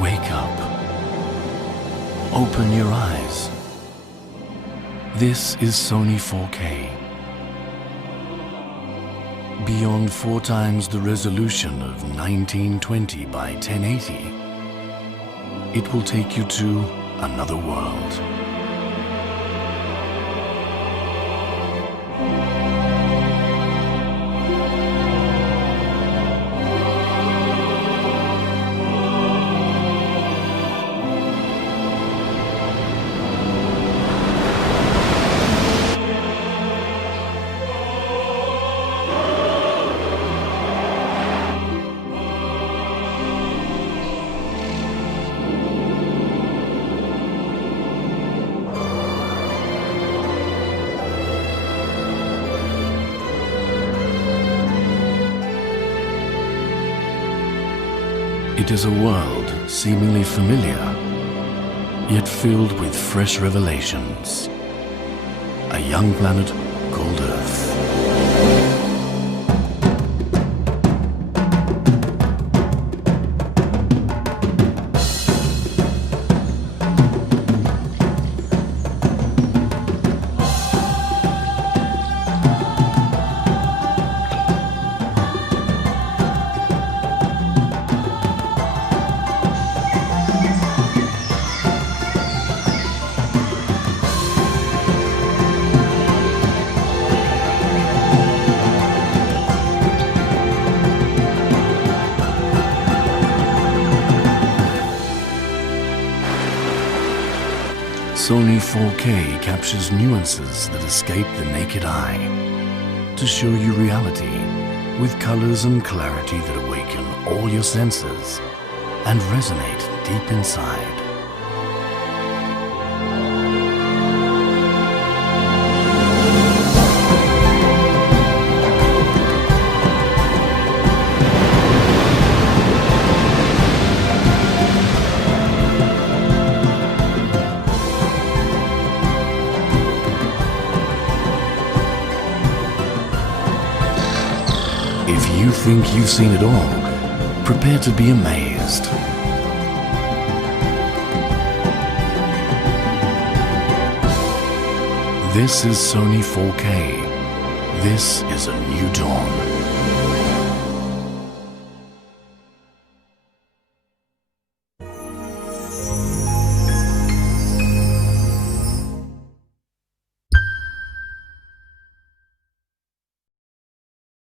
Wake up. Open your eyes. This is Sony 4K. Beyond 4 times the resolution of 1920 by 1080, it will take you to another world. It is a world seemingly familiar, yet filled with fresh revelations. A young planet called Earth. Sony 4K captures nuances that escape the naked eye to show you reality with colors and clarity that awaken all your senses and resonate deep inside. If you think you've seen it all, prepare to be amazed. This is Sony 4K. This is a new dawn.